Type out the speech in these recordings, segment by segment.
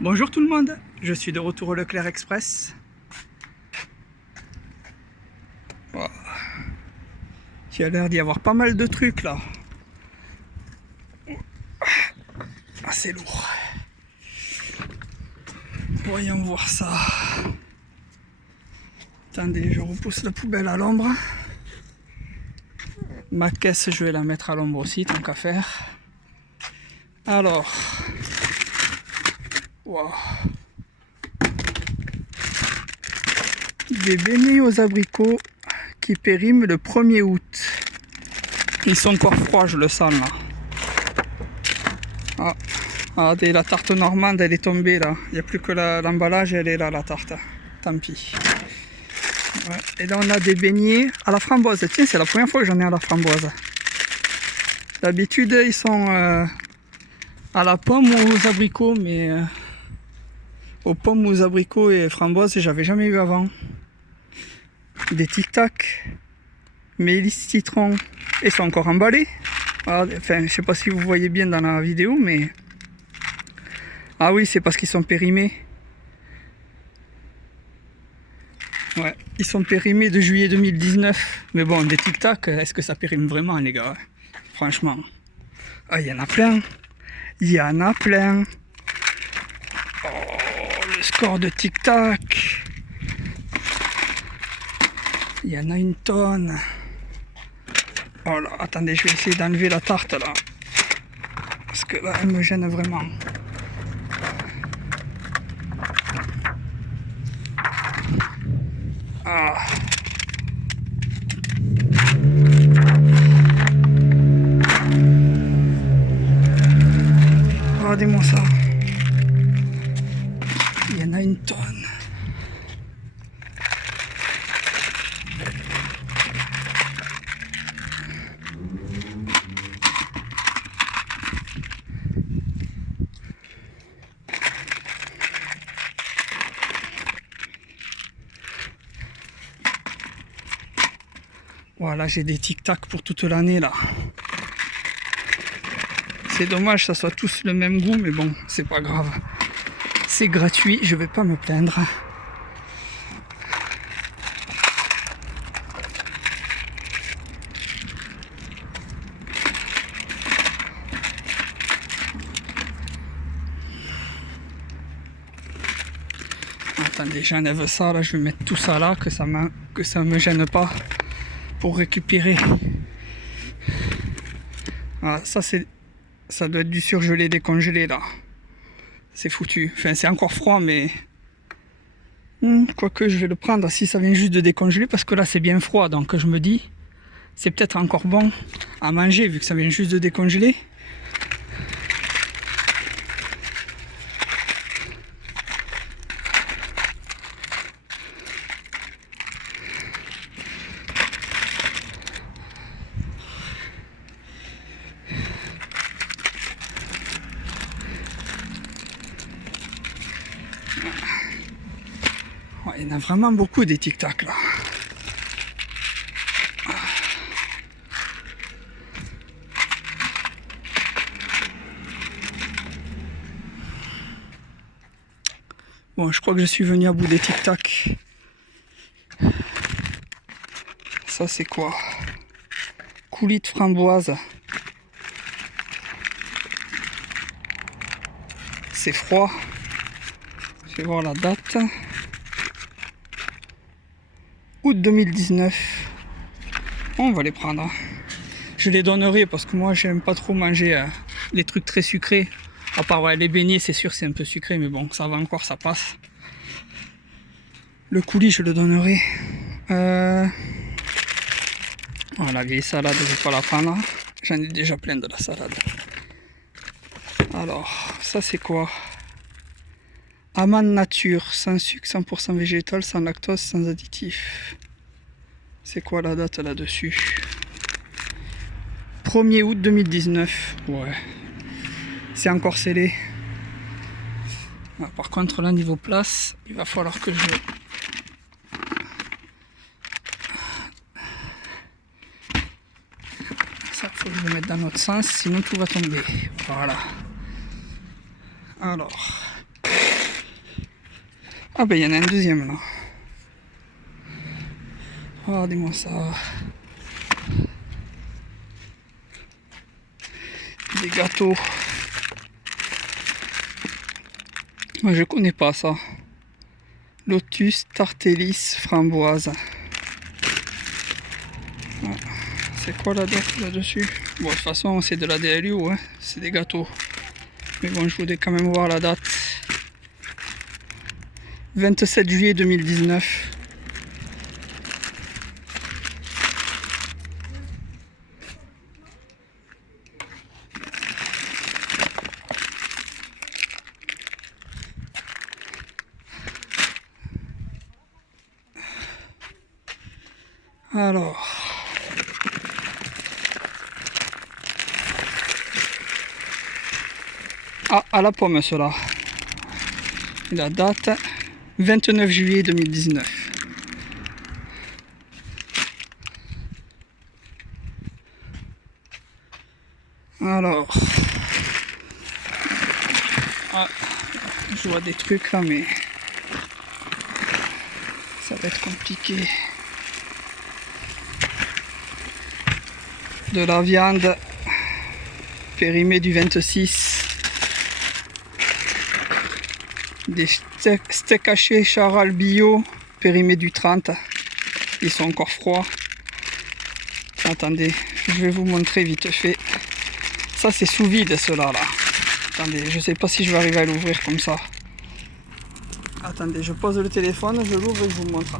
Bonjour tout le monde, je suis de retour au Leclerc Express. Oh. Il y a l'air d'y avoir pas mal de trucs là. Ah, c'est lourd. Voyons voir ça. Attendez, je repousse la poubelle à l'ombre. Ma caisse, je vais la mettre à l'ombre aussi, tant qu'à faire. Alors. Wow. Des beignets aux abricots qui périment le 1er août. Ils sont encore froids, je le sens là. Ah, regardez, la tarte normande, elle est tombée là. Il n'y a plus que l'emballage, elle est là, la tarte. Tant pis. Ouais. Et là, on a des beignets à la framboise. Tiens, c'est la première fois que j'en ai à la framboise. D'habitude, ils sont à la pomme ou aux abricots, mais aux pommes, aux abricots et framboises, j'avais jamais eu avant. Des tic-tac, mélis citron, ils sont encore emballés. Ah, enfin, je sais pas si vous voyez bien dans la vidéo, mais ah oui, c'est parce qu'ils sont périmés. Ouais, ils sont périmés de juillet 2019. Mais bon, des tic-tac, est-ce que ça périme vraiment, les gars? Franchement. Ah, il y en a plein. Il y en a plein. Oh, le score de tic-tac. Il y en a une tonne. Oh là, attendez, je vais essayer d'enlever la tarte là. Parce que là, elle me gêne vraiment. Ah. Regardez-moi ça. Il y en a une tonne. Voilà, j'ai des tic-tac pour toute l'année là. C'est dommage que ça soit tous le même goût, mais bon, c'est pas grave. C'est gratuit, je vais pas me plaindre. Attendez, j'enlève ça là, je vais mettre tout ça là, que ça me gêne pas pour récupérer. Ah, ça doit être du surgelé décongelé là. C'est foutu. Enfin, c'est encore froid, mais quoique je vais le prendre si ça vient juste de décongeler, parce que là c'est bien froid, donc je me dis c'est peut-être encore bon à manger vu que ça vient juste de décongeler. Ouais, il y en a vraiment beaucoup des tic-tac là. Bon, je crois que je suis venu à bout des tic-tac. Ça c'est quoi? Coulis de framboise. C'est froid. Je vais voir la date. Août 2019. On va les prendre. Je les donnerai parce que moi j'aime pas trop manger les trucs très sucrés. À part ouais, les beignets, c'est sûr c'est un peu sucré, mais bon, ça va encore, ça passe. Le coulis, je le donnerai. Oh, la vieille salade, je vais pas la prendre. J'en ai déjà plein de la salade. Alors, ça c'est quoi? Amande nature, sans sucre, 100% végétal, sans lactose, sans additif. C'est quoi la date là-dessus? 1er août 2019. Ouais. C'est encore scellé. Par contre, là, niveau place, il va falloir que je... Ça, faut que je le mette dans l'autre sens, sinon tout va tomber. Voilà. Alors... Ah ben il y en a un deuxième là. Regardez-moi ça. Des gâteaux. Moi je connais pas ça. Lotus, tartellis, framboise. Ah, c'est quoi la date là-dessus? Bon, de toute façon, c'est de la DLU, hein. C'est des gâteaux. Mais bon, je voulais quand même voir la date. 27 juillet 2019. Alors, ah, à la pomme cela. La date 29 juillet 2019. Alors, ah, je vois des trucs là, mais ça va être compliqué. De la viande périmée du 26. Des steaks hachés Charal bio périmés du 30. Ils sont encore froids. Attendez, je vais vous montrer vite fait. Ça c'est sous vide cela là. Attendez, je sais pas si je vais arriver à l'ouvrir comme ça. Attendez, je pose le téléphone, je l'ouvre et je vous montre.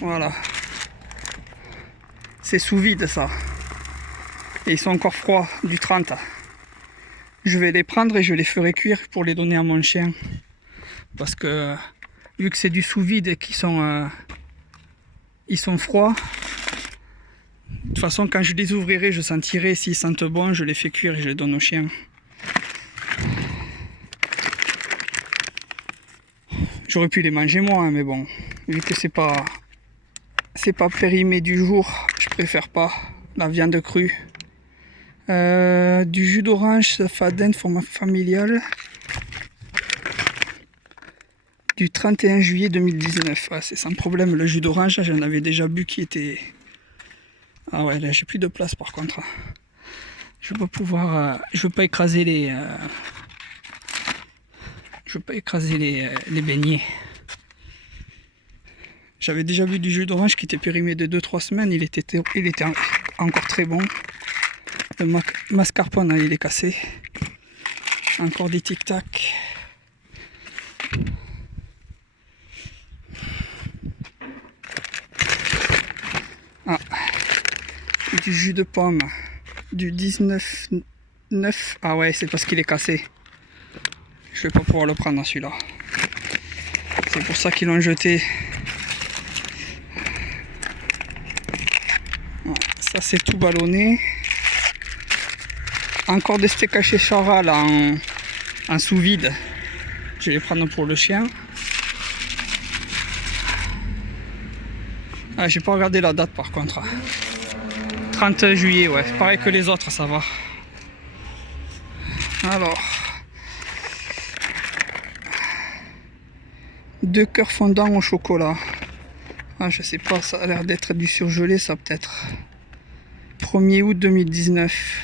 Voilà. C'est sous vide ça. Et ils sont encore froids du 30. Je vais les prendre et je les ferai cuire pour les donner à mon chien. Parce que vu que c'est du sous vide et qu'ils sont, ils sont froids, de toute façon quand je les ouvrirai je sentirai s'ils sentent bon, je les fais cuire et je les donne au chien. J'aurais pu les manger moi, hein, mais bon, vu que c'est pas périmé du jour, je préfère pas la viande crue. Du jus d'orange Fadden format familial du 31 juillet 2019. Ouais, c'est sans problème, le jus d'orange j'en avais déjà bu qui était... Ah ouais, là j'ai plus de place par contre. Je veux pouvoir... je veux pas écraser les... je veux pas écraser les beignets. J'avais déjà bu du jus d'orange qui était périmé de 2-3 semaines, il était encore très bon. Le mascarpone, il est cassé. Encore des tic-tac. Ah, du jus de pomme du 19-9. Ah ouais, c'est parce qu'il est cassé. Je vais pas pouvoir le prendre celui-là. C'est pour ça qu'ils l'ont jeté. Ça c'est tout ballonné. Encore des steaks hachés Charal en sous vide. Je vais les prendre pour le chien. Ah, j'ai pas regardé la date par contre. 30 juillet, ouais. Pareil que les autres, ça va. Alors. 2 cœurs fondants au chocolat. Ah, je sais pas, ça a l'air d'être du surgelé, ça peut-être. 1er août 2019.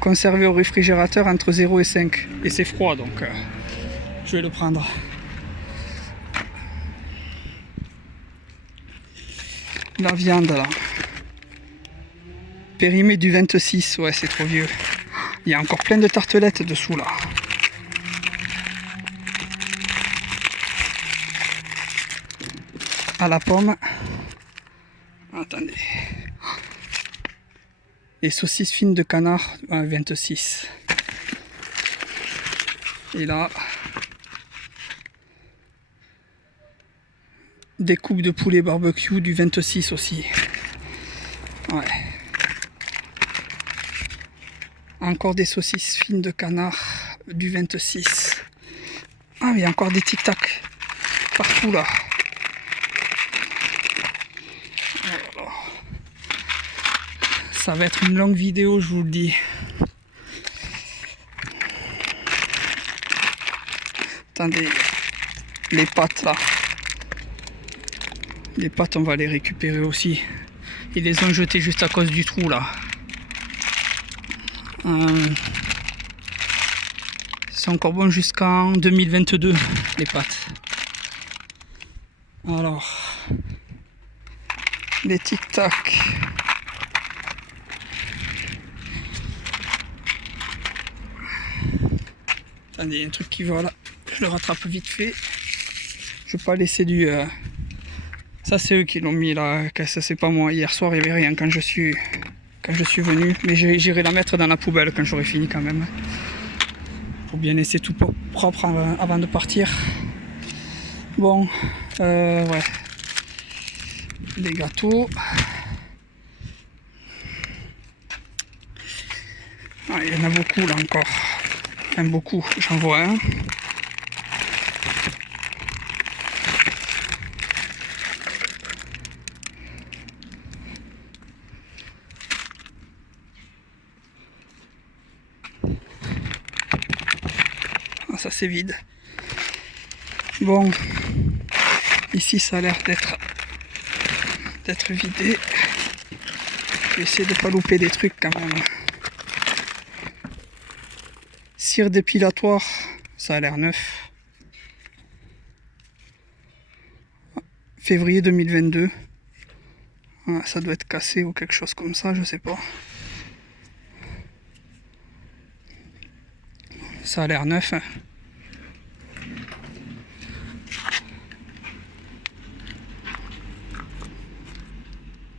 Conservé au réfrigérateur entre 0 et 5. Et c'est froid, donc je vais le prendre. La viande, là. Périmé du 26. Ouais, c'est trop vieux. Il y a encore plein de tartelettes dessous, là. À la pomme. Attendez. Les saucisses fines de canard, 26. Et là, des coupes de poulet barbecue du 26 aussi. Ouais. Encore des saucisses fines de canard du 26. Ah, il y a encore des tic-tac partout là. ça va être une longue vidéo, je vous le dis. Attendez, les pattes là. Les pattes, on va les récupérer aussi. Ils les ont jetées juste à cause du trou là. C'est encore bon jusqu'en 2022, les pattes. Alors, les tic-tac. Attendez, il y a un truc qui va là. Je le rattrape vite fait. Je vais pas laisser du... Ça, c'est eux qui l'ont mis là. Ça, c'est pas moi. Hier soir, il n'y avait rien quand je suis venu. Mais j'irai la mettre dans la poubelle quand j'aurai fini quand même. Pour bien laisser tout propre avant de partir. Bon, ouais. Les gâteaux. Ah, il y en a beaucoup là encore. Enfin, beaucoup, j'en vois un. Ah, ça c'est vide. Bon, ici ça a l'air d'être vidé. Je vais essayer de ne pas louper des trucs quand même. Cire dépilatoire, ça a l'air neuf. Février 2022. Ah, ça doit être cassé ou quelque chose comme ça, je sais pas. Ça a l'air neuf. Hein.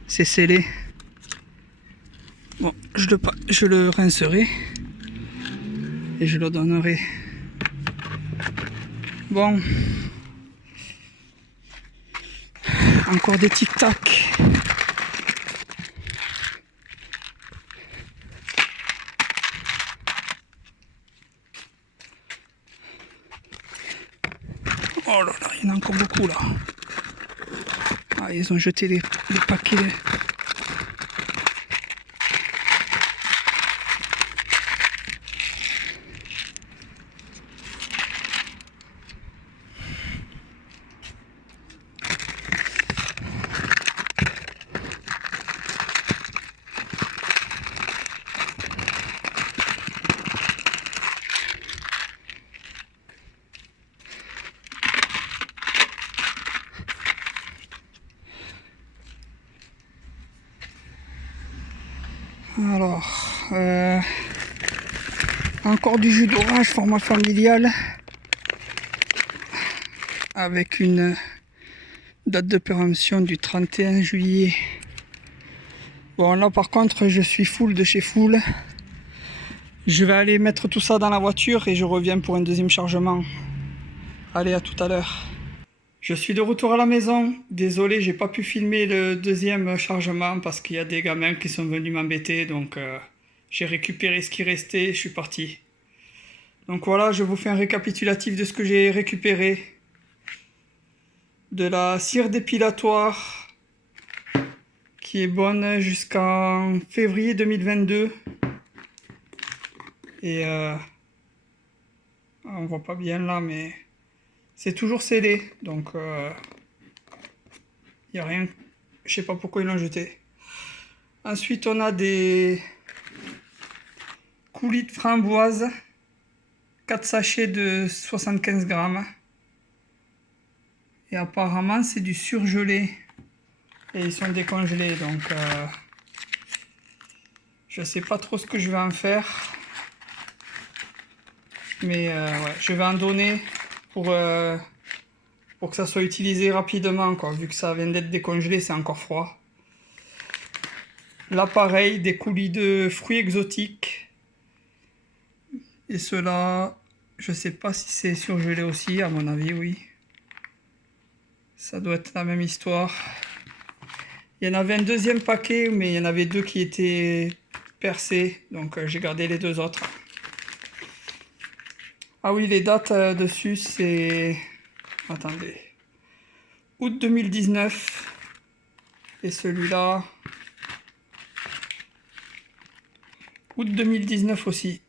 C'est scellé. Bon, je le rincerai et je le donnerai. Bon, encore des tic-tac. Oh là là, il y en a encore beaucoup là. Ah, ils ont jeté les paquets. Alors, encore du jus d'orange format familial avec une date de péremption du 31 juillet. Bon là par contre je suis full de chez full. Je vais aller mettre tout ça dans la voiture et je reviens pour un deuxième chargement. Allez, à tout à l'heure. Je suis de retour à la maison. Désolé, j'ai pas pu filmer le deuxième chargement parce qu'il y a des gamins qui sont venus m'embêter. Donc j'ai récupéré ce qui restait et je suis parti. Donc voilà, je vous fais un récapitulatif de ce que j'ai récupéré. De la cire dépilatoire qui est bonne jusqu'en février 2022. Et on voit pas bien là, mais c'est toujours scellé. Donc il n'y a rien. Je sais pas pourquoi ils l'ont jeté. Ensuite, on a des coulis de framboise. 4 sachets de 75 grammes. Et apparemment, c'est du surgelé. Et ils sont décongelés. Donc, je sais pas trop ce que je vais en faire. Mais ouais, je vais en donner pour que ça soit utilisé rapidement, quoi. Vu que ça vient d'être décongelé, c'est encore froid. Là, pareil, des coulis de fruits exotiques. Et ceux-là, je sais pas si c'est surgelé aussi, à mon avis, oui. Ça doit être la même histoire. Il y en avait un deuxième paquet, mais il y en avait 2 qui étaient percés. Donc j'ai gardé les 2 autres. Ah oui, les dates dessus, c'est... Attendez. Août 2019. Et celui-là... août 2019 aussi.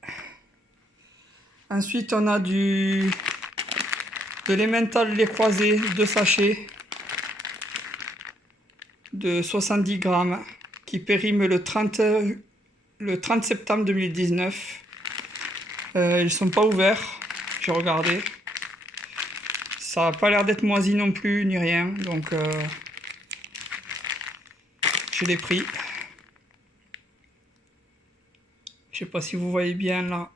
Ensuite, on a de l'emmental lait croisé, 2 sachets de 70 grammes qui périment le 30 septembre 2019. Ils sont pas ouverts, j'ai regardé. Ça n'a pas l'air d'être moisi non plus, ni rien, donc je l'ai pris. Je sais pas si vous voyez bien là.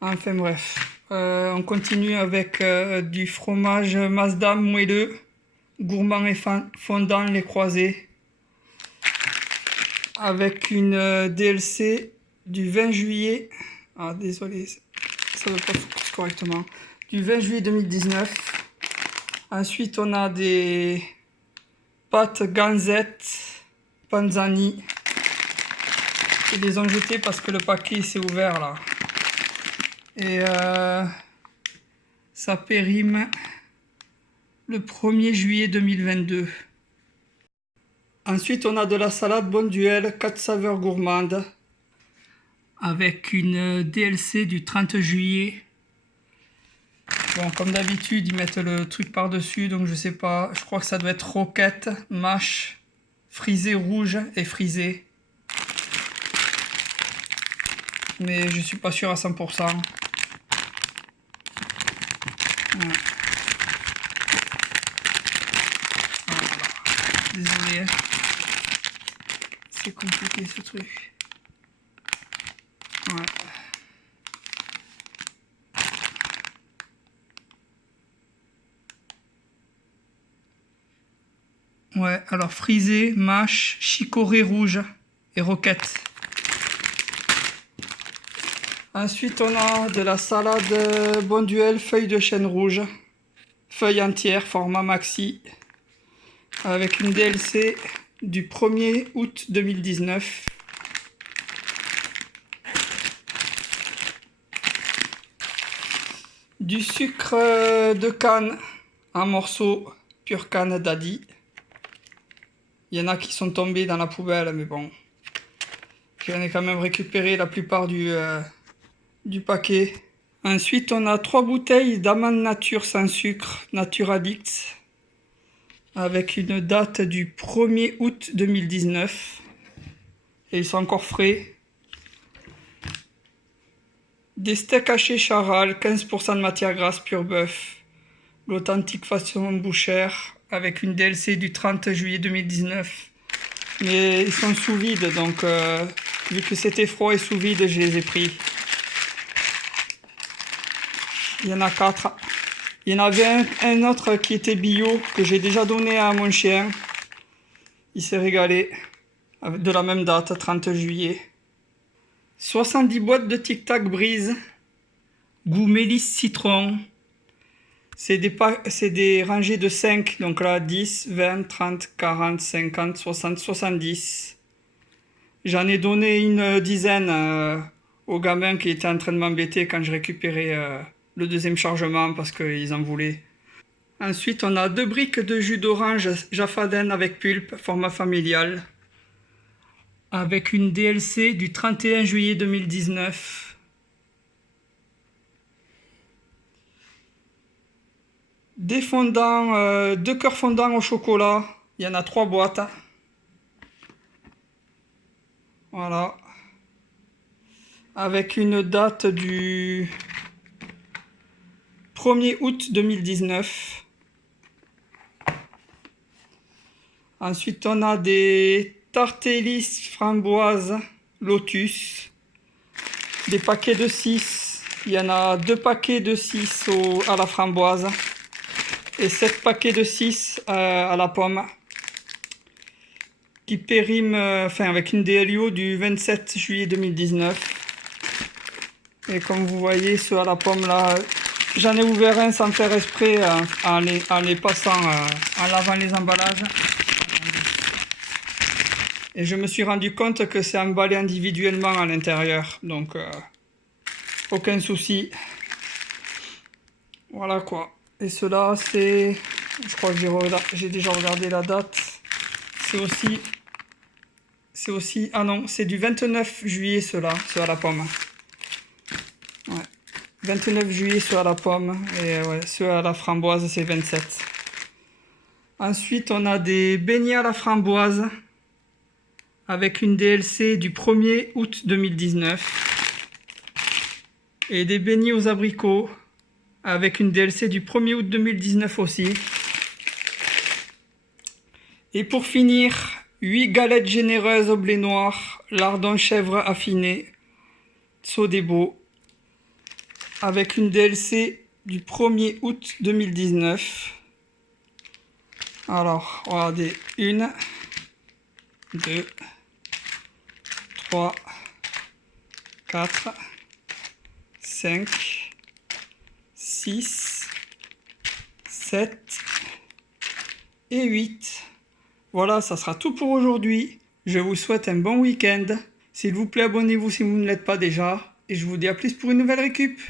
Enfin bref, on continue avec du fromage Mazda moelleux, gourmand et fondant lait croisé, avec une DLC du 20 juillet. Ah désolé, ça ne veut pas focus correctement. Du 20 juillet 2019. Ensuite, on a des pâtes Ganzette Panzani. Ils les ont jetées parce que le paquet s'est ouvert là. Et ça périme le 1er juillet 2022. Ensuite, on a de la salade Bonduelle 4 saveurs gourmandes avec une DLC du 30 juillet. Bon, comme d'habitude, ils mettent le truc par-dessus, donc je sais pas. Je crois que ça doit être roquette, mâche, frisé rouge et frisé. Mais je suis pas sûr à 100%. Voilà. Désolé. C'est compliqué ce truc. Ouais. Ouais, alors frisé, mâche, chicorée rouge et roquette. Ensuite, on a de la salade Bonduelle, feuilles de chêne rouge, feuilles entières, format maxi, avec une DLC du 1er août 2019. Du sucre de canne en morceaux, pure canne d'Adi. Il y en a qui sont tombés dans la poubelle, mais bon. J'en ai quand même récupéré la plupart du paquet. Ensuite, on a 3 bouteilles d'amandes nature sans sucre, Nature Addict, avec une date du 1er août 2019. Et ils sont encore frais. Des steaks hachés Charal, 15% de matière grasse pur bœuf. L'authentique façon bouchère, avec une DLC du 30 juillet 2019. Mais ils sont sous vide, donc vu que c'était froid et sous vide, je les ai pris. Il y en a 4. Il y en avait un autre qui était bio, que j'ai déjà donné à mon chien. Il s'est régalé. De la même date, 30 juillet. 70 boîtes de Tic Tac Brise. Goût mélisse citron. C'est des rangées de 5. Donc là, 10, 20, 30, 40, 50, 60, 70. J'en ai donné une dizaine aux gamins qui étaient en train de m'embêter quand je récupérais le deuxième chargement parce qu'ils en voulaient. Ensuite, on a 2 briques de jus d'orange Jaffaden avec pulpe, format familial, avec une DLC du 31 juillet 2019. Des fondants, 2 cœurs fondants au chocolat, il y en a 3 boîtes. Voilà. Avec une date du 1er août 2019. Ensuite, on a des tartellis framboises Lotus. Des paquets de 6. Il y en a 2 paquets de 6 à la framboise. Et 7 paquets de 6 à la pomme. Qui périment, avec une DLIO du 27 juillet 2019. Et comme vous voyez, ceux à la pomme là, j'en ai ouvert un sans faire exprès en les passant, en lavant les emballages. Et je me suis rendu compte que c'est emballé individuellement à l'intérieur. Donc, aucun souci. Voilà quoi. Et cela, c'est... Je crois que j'ai déjà regardé la date. C'est aussi C'est aussi... Ah non, c'est du 29 juillet ceux-là, ceux à la pomme. Ouais. 29 juillet ceux à la pomme. Et ouais, ceux à la framboise, c'est 27. Ensuite, on a des beignets à la framboise avec une DLC du 1er août 2019. Et des beignets aux abricots avec une DLC du 1er août 2019 aussi. Et pour finir, 8 galettes généreuses au blé noir, lardon chèvre affiné, Sodebo, avec une DLC du 1er août 2019. Alors, regardez, 1, 2, 3, 4, 5, 6, 7 et 8. Voilà, ça sera tout pour aujourd'hui. Je vous souhaite un bon week-end. S'il vous plaît, abonnez-vous si vous ne l'êtes pas déjà. Et je vous dis à plus pour une nouvelle récup.